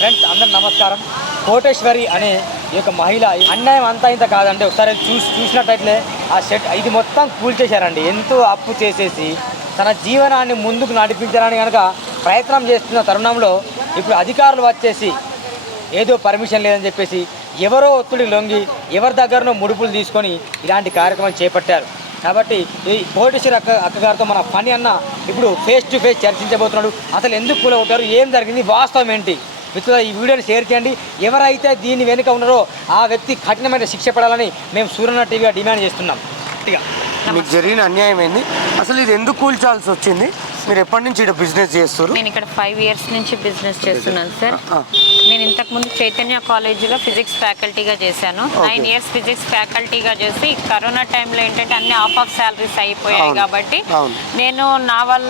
Friends అందరు నమస్కారం. కోటేశ్వరి అనే ఈ యొక్క మహిళ అన్యాయం అంతా ఇంత కాదండి. ఒకసారి చూసి చూసినట్టయితే ఆ షెట్ ఇది మొత్తం కూల్చేశారండి ఎంతో అప్పు చేసేసి తన జీవనాన్ని ముందుకు నడిపించడానికి కనుక ప్రయత్నం చేస్తున్న తరుణంలో ఇప్పుడు అధికారులు వచ్చేసి ఏదో పర్మిషన్ లేదని చెప్పేసి ఎవరో ఒత్తిడి లొంగి ఎవరి దగ్గరనో ముడుపులు తీసుకొని ఇలాంటి కార్యక్రమం చేపట్టారు. కాబట్టి ఈ కోటేశ్వరి అక్క అక్కగారితో మన పని అన్న ఇప్పుడు ఫేస్ టు ఫేస్ చర్చించబోతున్నాడు. అసలు ఎందుకు కూలవుతారు ఏం జరిగింది? వాస్తవం ఏంటి? మిత్రుల ఈ వీడియోని షేర్ చేయండి. ఎవరైతే దీని వెనుక ఉన్నారో ఆ వ్యక్తి కఠినమైన శిక్ష పడాలని మేము సూర్యన టీవీగా డిమాండ్ చేస్తున్నాం. మీకు జరిగిన అన్యాయం ఏంది అసలు ఇది ఎందుకు కూల్చాల్సి వచ్చింది? మీరు ఎప్పటి నుంచి ఇక్కడ బిజినెస్ చేస్తారు నేను ఇక్కడ ఫైవ్ ఇయర్స్ నుంచి బిజినెస్ చేస్తున్నాను సార్. నేను ఇంతకుముందు చైతన్య కాలేజీలో ఫిజిక్స్ ఫ్యాకల్టీగా చేశాను. నైన్ ఇయర్స్ ఫిజిక్స్ ఫ్యాకల్టీగా చేసి కరోనా టైంలో ఏంటంటే అన్ని ఆఫ్ ఆఫ్ శాలరీస్ అయిపోయాయి. కాబట్టి. నేను నా వల్ల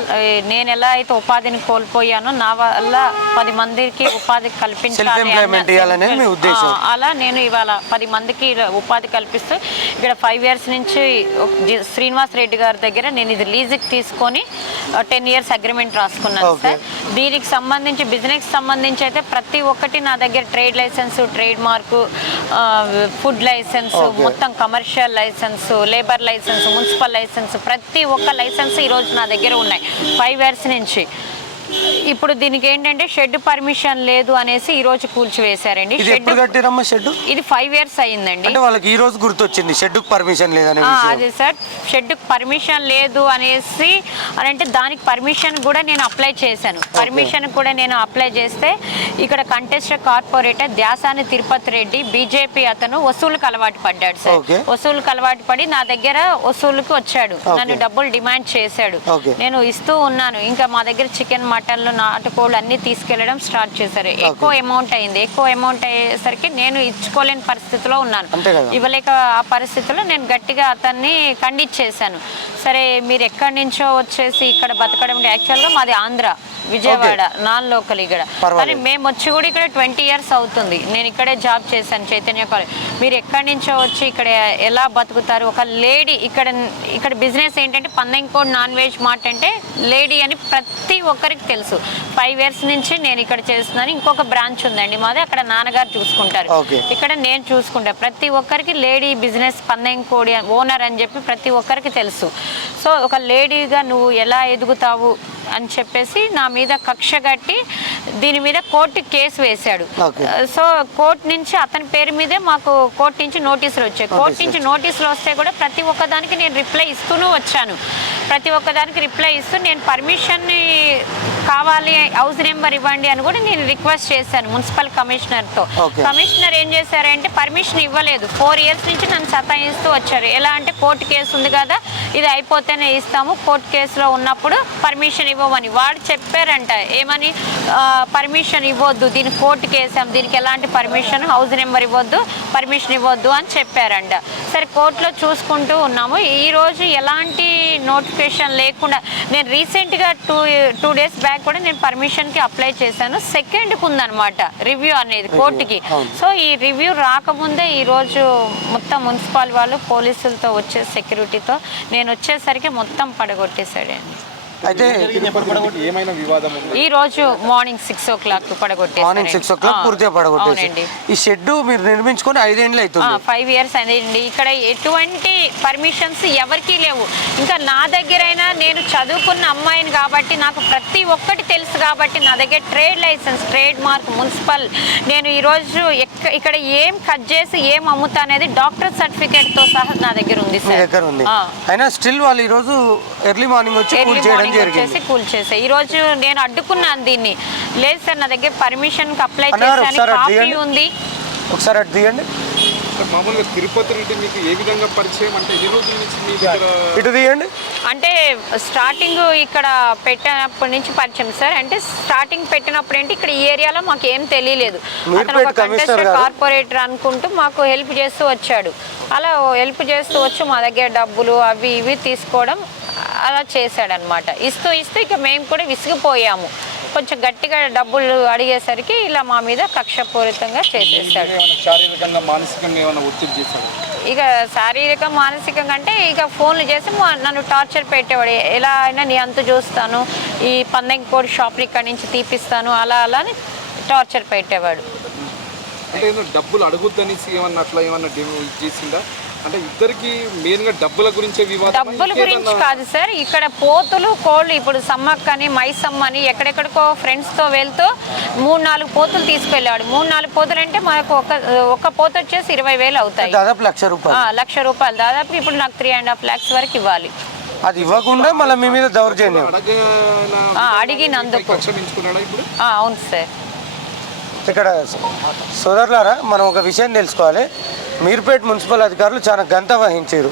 నేను ఎలా అయితే ఉపాధిని కోల్పోయానో నా వల్ల పది మందికి ఉపాధి కల్పించాలి అలా నేను ఇవాళ పది మందికి ఉపాధి కల్పిస్తూ ఇక్కడ ఫైవ్ ఇయర్స్ నుంచి శ్రీనివాస్ రెడ్డి గారి దగ్గర నేను ఇది లీజుకి తీసుకొని టెన్ ఇయర్స్ అగ్రిమెంట్ రాసుకున్నాను. సార్ దీనికి సంబంధించి బిజినెస్ సంబంధించి అయితే ప్రతి ఒక్కటి నా దగ్గర trade licence trade mark food licence. మొత్తం commercial licence labour licence municipal licence ప్రతి ఒక్క లైసెన్స్ ఈరోజు నా దగ్గర ఉన్నాయి ఫైవ్ ఇయర్స్ నుంచి ఇప్పుడు దీనికి ఏంటంటే షెడ్ పర్మిషన్ లేదు అనేసి ఈ రోజు కూల్చివేశారండి. ఇది షెడ్ ఎప్పుడు కట్టిరమ్మా షెడ్? ఇది ఫైవ్ ఇయర్స్ అయ్యిందండి. అంటే వాళ్ళకి ఈ రోజు గుర్తొచ్చింది షెడ్కి పర్మిషన్ లేదనే ఆ, విషయం. అదే సార్. షెడ్ పర్మిషన్ లేదు అనేసి అని అంటే దానికి పర్మిషన్ కూడా నేను అప్లై చేశాను. పర్మిషన్ కూడా నేను అప్లై చేస్తే ఇక్కడ contested corporator Dhyasani Tirupati Reddy BJP అతను వసూలుకు అలవాటు పడ్డాడు సార్. Okay. వసూలుకు అలవాటు పడి నా దగ్గర వసూలుకు వచ్చాడు. Okay. నన్ను డబ్బులు డిమాండ్ చేశాడు. Okay. నేను ఇస్తూ ఉన్నాను. ఇంకా మా దగ్గర చికెన్ మటన్లు నాటుకోళ్ళు అన్ని తీసుకెళ్ళడం స్టార్ట్ చేశారు. ఎక్కువ అమౌంట్ అయింది. ఎక్కువ అమౌంట్ అయ్యేసరికి నేను ఇచ్చుకోలేని పరిస్థితిలో ఉన్నాను. ఇవ్వలేక ఆ పరిస్థితిలో నేను గట్టిగా అతన్ని ఖండించేశాను. సరే మీరు ఎక్కడి నుంచో వచ్చేసి ఇక్కడ బతకడం యాక్చువల్గా మాది ఆంధ్ర విజయవాడ నాన్ లోకల్ ఇక్కడ. కానీ మేము వచ్చి కూడా ఇక్కడ ట్వంటీ ఇయర్స్ అవుతుంది. నేను ఇక్కడే జాబ్ చేశాను చైతన్య కాలేజ్ మీరు ఎక్కడి నుంచో వచ్చి ఇక్కడ ఎలా బతుకుతారు? ఒక లేడీ ఇక్కడ ఇక్కడ బిజినెస్ ఏంటంటే పందెంకోడ్ నాన్ వెజ్ మార్ట్ అంటే లేడీ అని ప్రతి ఒక్కరికి తెలుసు. ఫైవ్ ఇయర్స్ నుంచి నేను ఇక్కడ చేస్తున్నాను. ఇంకొక బ్రాంచ్ ఉందండి మాది అక్కడ నాన్నగారు చూసుకుంటారు. ఇక్కడ నేను చూసుకుంటా. ప్రతి ఒక్కరికి లేడీ బిజినెస్ పందెం కోడి ఓనర్ అని చెప్పి ప్రతి ఒక్కరికి తెలుసు. సో ఒక లేడీగా నువ్వు ఎలా ఎదుగుతావు? అని చెప్పేసి నా మీద కక్ష కట్టి దీని మీద కోర్టు కేసు వేశాడు. సో కోర్టు నుంచి అతని పేరు మీదే మాకు కోర్టు నుంచి నోటీసులు వచ్చాయి. కోర్టు నుంచి నోటీసులు వస్తే కూడా ప్రతి ఒక్కదానికి నేను రిప్లై ఇస్తూనే వచ్చాను. ప్రతి ఒక్కదానికి రిప్లై ఇస్తూ నేను పర్మిషన్ని కావాలి హౌస్ నెంబర్ ఇవ్వండి అని కూడా నేను రిక్వెస్ట్ చేశాను మున్సిపల్ కమిషనర్తో. కమిషనర్ ఏం చేశారంటే పర్మిషన్ ఇవ్వలేదు. ఫోర్ ఇయర్స్ నుంచి నన్ను సతాయిస్తూ వచ్చారు. ఎలా అంటే కోర్టు కేసు ఉంది కదా ఇది అయిపోతేనే ఇస్తాము. కోర్టు కేసులో ఉన్నప్పుడు పర్మిషన్ ఇవ్వమని వాడు చెప్పారంట. ఏమని? పర్మిషన్ ఇవ్వద్దు. దీనికి కోర్టు కేసాం. దీనికి ఎలాంటి పర్మిషన్? హౌస్ నెంబర్ ఇవ్వద్దు. పర్మిషన్ ఇవ్వద్దు అని చెప్పారంట. సరే కోర్టులో చూసుకుంటూ ఉన్నాము. ఈ రోజు ఎలాంటి నోటిఫికేషన్ లేకుండా నేను రీసెంట్గా టూ టూ డేస్ బ్యాక్ కూడా నేను పర్మిషన్కి అప్లై చేశాను. సెకండ్కి ఉందన్నమాట రివ్యూ అనేది కోర్టుకి. సో ఈ రివ్యూ రాకముందే ఈరోజు మొత్తం మున్సిపల్ వాళ్ళు పోలీసులతో వచ్చే సెక్యూరిటీతో నేను వచ్చేసరికి మొత్తం పడగొట్టేశాడండి. అయితే ఏమైనా వివాదం ఉందా? ఈ రోజు మార్నింగ్ సిక్స్ ఓ క్లాక్ పడగొట్టేశారు మార్నింగ్ సిక్స్ ఓ క్లాక్ పూర్తిగా పడగొట్టేసి ఈ షెడ్ మీరు నిర్మించుకొని ఐదేండ్లు అవుతుంది. ఫైవ్ ఇయర్స్ అయింది ఇక్కడ ఎటువంటి పర్మిషన్స్ ఎవరికీ లేవు. ఇంకా నా దగ్గరైనా నేను చదువుకున్న అమ్మాయిని కాబట్టి నాకు ప్రతి ఒక్కటి తెలుసు కాబట్టి నా దగ్గర trade licence trade mark municipal. నేను ఈరోజు ఎక్క ఇక్కడ ఏం కట్ చేసి ఏం అమ్ముతా అనేది డాక్టర్ సర్టిఫికేట్తో సహా నా దగ్గర ఉంది సార్ దగ్గర ఉంది. అయినా స్టిల్ వాళ్ళు ఈ రోజు ఎర్లీ మార్నింగ్ వచ్చి చేయడం మార్నింగ్ వచ్చేసి కూల్ చేసా. ఈ రోజు నేను అడ్డుకున్నాను దీన్ని. లేదు సార్ నా దగ్గర పర్మిషన్ అప్లై చేశాను. కాపీ తీయండి. ఉంది. ఒకసారి అటు తీయండి అంటే మామూలుగా తిరుపతి నుండి మీకు ఏ విధంగా పరిచయం? అంటే ఎన్ని రోజుల నుంచి మీ దగ్గర ఇటు తీయండి అంటే స్టార్టింగ్ ఇక్కడ పెట్టినప్పటి నుంచి పరిచయం సార్. అంటే స్టార్టింగ్ పెట్టినప్పుడు ఏంటి ఇక్కడ ఈ ఏరియాలో మాకు ఏం తెలియలేదు. అతను ఒక కంటెస్టెడ్. కార్పొరేటర్ అనుకుంటూ మాకు హెల్ప్ చేస్తూ వచ్చాడు. అలా హెల్ప్ చేస్తూ వచ్చి మా దగ్గర డబ్బులు అవి ఇవి తీసుకోవడం అలా చేశాడనమాట. ఇస్తూ ఇస్తూ ఇక మేము కూడా విసిగిపోయాము. కొంచెం గట్టిగా డబ్బులు అడిగేసరికి ఇలా మా మీద కక్షపూరితంగా చేసేసాడు. ఏమైనా శారీరకంగా మానసికంగా ఏమైనా ఒత్తిడి చేశారు ఇక శారీరక మానసికంగా అంటే ఇక ఫోన్లు చేసి నన్ను టార్చర్ పెట్టేవాడు. ఎలా అయినా నీ అంత చూస్తాను. ఈ పందెం కోడి షాప్ ఇక్కడి నుంచి తీపిస్తాను. అలా అలా టార్చర్ పెట్టేవాడు. అంటే డబ్బులు అడుగుద్దనేసి ఏమన్నా అట్లా ఏమన్నా చేసిందా అంటే ఇద్దరికి మెయిన్గా డబ్బుల గురించే వివాదం డబ్బుల గురించి కాదు సార్. ఇక్కడ పోతులు కోళ్ళు ఇప్పుడు సమ్మక్క అని మైసమ్మ అని ఎక్కడెక్కడికో ఫ్రెండ్స్తో వెళ్తూ మూడు నాలుగు పోతులు తీసుకెళ్ళాడు మూడు నాలుగు పోతులు అంటే మనకు ఒక ఒక పోత వచ్చేసి ఇరవై వేలు అవుతాయి. దాదాపు లక్ష ఆ, రూపాయలు లక్ష రూపాయలు. దాదాపు ఇప్పుడు నాకు త్రీ అండ్ హాఫ్ ల్యాక్స్ వరకు ఇవ్వాలి. అది ఇవ్వకుండా మళ్ళీ మీ మీద దౌర్జన్యం. అడిగినందుకు. అవును సార్. ఇక్కడ సోదరులారా మనం ఒక విషయం తెలుసుకోవాలి. మీర్పేట్ మున్సిపల్ అధికారులు చాలా గంత వహించారు.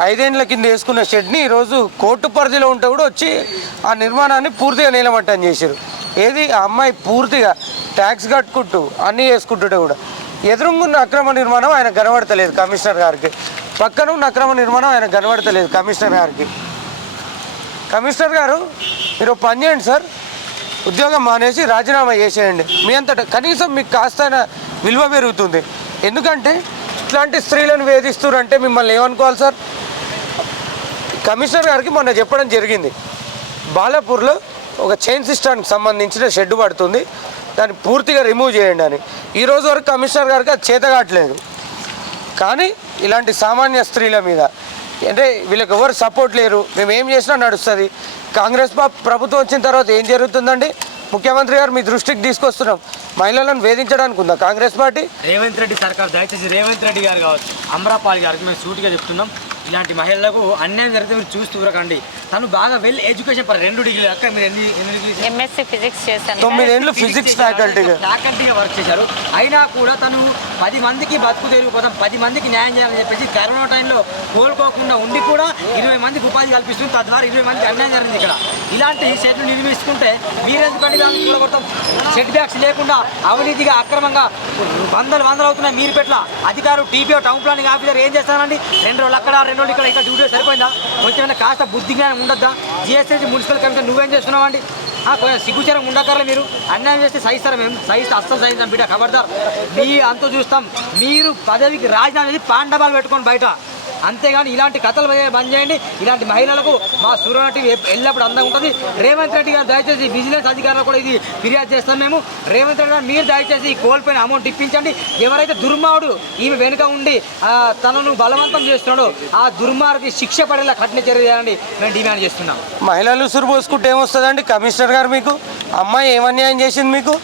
ఐదేండ్ల కింద వేసుకున్న షెడ్ని ఈరోజు కోర్టు పరిధిలో ఉంటే కూడా వచ్చి ఆ నిర్మాణాన్ని పూర్తిగా నీలమట్టం చేశారు. ఏది? ఆ అమ్మాయి పూర్తిగా ట్యాక్స్ కట్టుకుంటూ అన్నీ వేసుకుంటుంటే కూడా. ఎదురుగున్న అక్రమ నిర్మాణం ఆయన కనబడతలేదు కమిషనర్ గారికి. పక్కన ఉన్న అక్రమ నిర్మాణం ఆయన కనబడతలేదు కమిషనర్ గారికి. కమిషనర్ గారు మీరు పని చేయండి సార్. ఉద్యోగం మానేసి రాజీనామా చేసేయండి. మీ అంతటా కనీసం మీకు కాస్త విలువ పెరుగుతుంది. ఎందుకంటే ఇట్లాంటి స్త్రీలను వేధిస్తున్నారంటే మిమ్మల్ని ఏమనుకోవాలి సార్? కమిషనర్ గారికి మొన్న చెప్పడం జరిగింది. బాలాపూర్లో ఒక చైన్ సిస్టానికి సంబంధించిన షెడ్ పడుతుంది. దాన్ని పూర్తిగా రిమూవ్ చేయండి అని. ఈ రోజు వరకు కమిషనర్ గారికి అది చేతగాట్లేదు. కానీ ఇలాంటి సామాన్య స్త్రీల మీద అంటే వీళ్ళకి ఎవరు సపోర్ట్ లేరు. మేము ఏం చేసినా నడుస్తుంది. కాంగ్రెస్ ప్రభుత్వం వచ్చిన తర్వాత ఏం జరుగుతుందండి? ముఖ్యమంత్రి గారు మీ దృష్టికి తీసుకొస్తున్నాం. మహిళలను వేధించడానికి ఉందా కాంగ్రెస్ పార్టీ? రేవంత్ రెడ్డి సర్కార్ దయచేసి రేవంత్ రెడ్డి గారు కావచ్చు అమరాపాల్ గారికి మేము సూటిగా చెప్తున్నాం. ఇలాంటి మహిళలకు అన్యాయం జరిగితే మీరు చూస్తూ ఊరకండి తను బాగా వెల్ ఎడ్యుకేషన్ పర్ రెండు డిగ్రీలు అక్క మీరు ఎన్ని ఎన్ని డిగ్రీలు ఎంఎస్సి ఫిజిక్స్ చేశాను. తొమ్మిదేళ్ళు ఫిజిక్స్ ఫ్యాకల్టీగా ఫ్యాకల్టీగా వర్క్ చేశారు. అయినా కూడా తను పది మందికి బతుకు తెరుగు కోసం పది మందికి న్యాయం చేయాలని చెప్పేసి కరోనా టైంలో కోలుకోకుండా ఉండి కూడా ఇరవై మందికి ఉపాధి కల్పిస్తుంది. తద్వారా ఇరవై మందికి అన్యాయం జరిగింది ఇక్కడ. ఇలాంటి షెడ్లు నిర్మించుకుంటే మీరెందుకంటే దాన్ని కూడగొడతాం సెట్ బ్యాక్స్ లేకుండా అవినీతిగా అక్రమంగా వందలు వందలు అవుతున్నాయి. మీరు పెట్ల అధికారులు టీపీఓ టౌన్ ప్లానింగ్ ఆఫీసర్ ఏం చేస్తానండి రెండు రోజులు అక్కడ రెండు రోజులు ఇక్కడ ఇక్కడ డ్యూటీ సరిపోయిందా? కొంచెం కాస్త బుద్ధి జ్ఞానం ఉండద్దా? జిఎస్ఎస్ మున్సిపల్ కమిషన్ నువ్వేం చేస్తున్నావు అండి కొంచెం సిగ్గుచరం ఉండకర్లే మీరు. అన్యాయం చేస్తే సహిస్తారా మేము. సహిస్తే అస్సలు సహిస్తాం బిడ్డ ఖబర్దార్. మీ అంత చూస్తాం. మీరు పదవికి రాజీనామా చేసి పాండవాలు పెట్టుకొని బయట. అంతేగాని ఇలాంటి కథలు బంద్ బంద్ చేయండి. ఇలాంటి మహిళలకు మా సూర్యనటి ఎల్లప్పుడు అందంగా ఉంటుంది. రేవంత్ రెడ్డి గారు దయచేసి విజిలెన్స్ అధికారులు కూడా ఇది ఫిర్యాదు చేస్తాం మేము. రేవంత్ రెడ్డి గారు మీరు దయచేసి కోల్పోయిన అమౌంట్ ఇప్పించండి. ఎవరైతే దుర్మార్గుడు ఈమె వెనుక ఉండి తనను బలవంతం చేస్తున్నాడో ఆ దుర్మార్గుకి శిక్ష పడేలా కఠిన చర్య చేయాలని మేము డిమాండ్ చేస్తున్నాం. మహిళలు ఉసురు పోసుకుంటే ఏమొస్తుందండి? కమిషనర్ గారు మీకు అమ్మాయి ఏమన్యాయం చేసింది మీకు?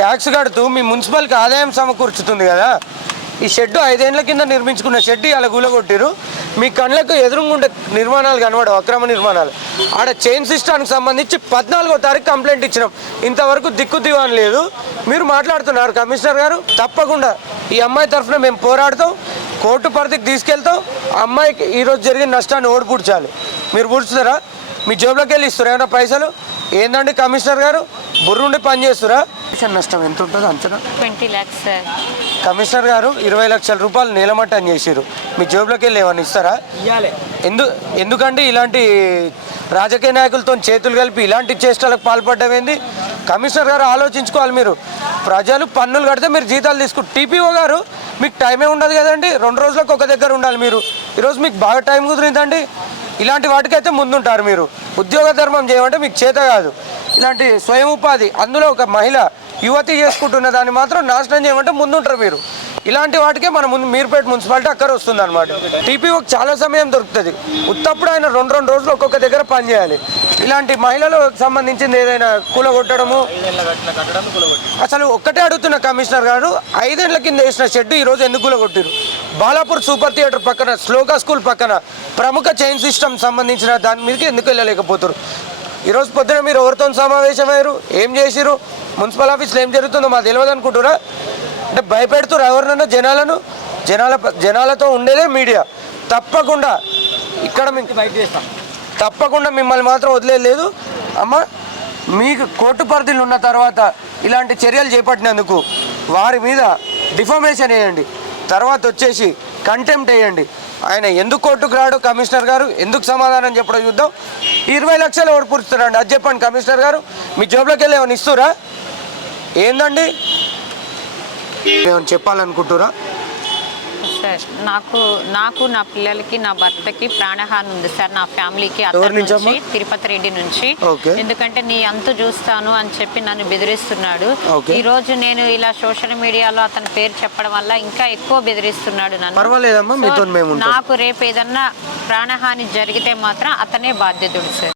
ట్యాక్స్ కడుతూ మీ మున్సిపల్కి ఆదాయం సమకూర్చుతుంది కదా? ఈ షెడ్ ఐదేళ్ళ కింద నిర్మించుకున్న షెడ్ అలా కూలగొట్టిరు మీ కళ్ళకు ఎదురుగుండే నిర్మాణాలు కనబడవు అక్రమ నిర్మాణాలు. ఆడ చైన్ సిస్టానికి సంబంధించి పద్నాలుగో తారీఖు కంప్లైంట్ ఇచ్చినాం. ఇంతవరకు దిక్కు దివాన్ లేదు. మీరు మాట్లాడుతున్నారు కమిషనర్ గారు. తప్పకుండా ఈ అమ్మాయి తరఫున మేము పోరాడతాం. కోర్టు పరిధికి తీసుకెళ్తాం. అమ్మాయికి ఈరోజు జరిగిన నష్టాన్ని ఓడిపూడ్చాలి మీరు పూడ్చుతారా? మీ జేబులోకి వెళ్ళి ఇస్తారా? ఏమైనా పైసలు? ఏందండి కమిషనర్ గారు? బుర్రుండి పని చేస్తురా నష్టం ఎంత ఉంటుంది అంచనా. ట్వంటీ ల్యాక్స్ సార్ కమిషనర్ గారు ఇరవై లక్షల రూపాయలు నీలమట్టం చేసిరు మీ జేబులోకి వెళ్ళి ఏమైనా ఇస్తారా? ఇవ్వాలి ఎందు ఎందుకంటే ఇలాంటి రాజకీయ నాయకులతో చేతులు కలిపి ఇలాంటి చేష్టలకు పాల్పడ్డం ఏంది? కమిషనర్ గారు ఆలోచించుకోవాలి మీరు. ప్రజలు పన్నులు కడితే మీరు జీతాలు తీసుకుంటారు టీపీఓ గారు మీకు టైమే ఉండదు కదండి. రెండు రోజులకు ఒక దగ్గర ఉండాలి మీరు. ఈరోజు మీకు బాగా టైం కుదిరిందండి. ఇలాంటి వాటికైతే ముందుంటారు మీరు. ఉద్యోగ ధర్మం చేయమంటే మీకు చేత కాదు. ఇలాంటి స్వయం ఉపాధి అందులో ఒక మహిళ యువతి చేసుకుంటున్న దాన్ని మాత్రం నాశనం చేయమంటే ముందుంటారు మీరు. ఇలాంటి వాటికే మన ముందు మీర్పేట మున్సిపాలిటీ అక్కడ వస్తుంది అనమాట టీపీఓకి చాలా సమయం దొరుకుతుంది. ఉత్తప్పుడు ఆయన రెండు రెండు రోజులు ఒక్కొక్క దగ్గర పనిచేయాలి ఇలాంటి మహిళలకు సంబంధించింది ఏదైనా కూలగొట్టడము? అసలు ఒక్కటే అడుగుతున్న కమిషనర్ గారు ఐదేళ్ళ కింద వేసిన షెడ్ ఈ రోజు ఎందుకు కూలగొట్టిరు? బాలాపూర్ సూపర్ థియేటర్ పక్కన శ్లోకా స్కూల్ పక్కన ప్రముఖ చైన్ సిస్టమ్ సంబంధించిన దాని మీదకి ఎందుకు వెళ్ళలేకపోతారు? ఈరోజు పొద్దున మీరు ఎవరితో సమావేశమయ్యారు? ఏం చేసిరు మున్సిపల్ ఆఫీస్లో ఏం జరుగుతుందో మాకు తెలియదు అనుకుంటురా అంటే భయపెడుతురు ఎవరినన్నా? జనాలను? జనాల జనాలతో ఉండేదే మీడియా. తప్పకుండా ఇక్కడ మీకు బయట చేస్తాం. తప్పకుండా మిమ్మల్ని మాత్రం వదిలేదు అమ్మ మీకు కోర్టు పరిధిలో ఉన్న తర్వాత ఇలాంటి చర్యలు చేపట్టినందుకు వారి మీద డిఫమేషన్ వేయండి. తర్వాత వచ్చేసి కంటెంప్ట్ వేయండి. ఆయన ఎందుకు కోర్టుకు రాడు? కమిషనర్ గారు ఎందుకు సమాధానం చెప్పడం చూద్దాం. ఇరవై లక్షలు ఎవరు అది చెప్పండి కమిషనర్ గారు. మీ జాబ్లోకి వెళ్ళి ఏమైనా ఇస్తురా? ఏందండి? ఏమైనా చెప్పాలనుకుంటురా సార్ నాకు నాకు నా పిల్లలకి నా భర్తకి ప్రాణహాని ఉంది సార్ నా ఫ్యామిలీకి అతని నుంచి? తిరుపతి రెడ్డి నుంచి. ఎందుకంటే నీ అంతు చూస్తాను అని చెప్పి నన్ను బెదిరిస్తున్నాడు. ఈ రోజు నేను ఇలా సోషల్ మీడియాలో అతని పేరు చెప్పడం వల్ల ఇంకా ఎక్కువ బెదిరిస్తున్నాడు నన్ను నాకు రేపు ఏదన్నా ప్రాణహాని జరిగితే మాత్రం అతనే బాధ్యతుడు సార్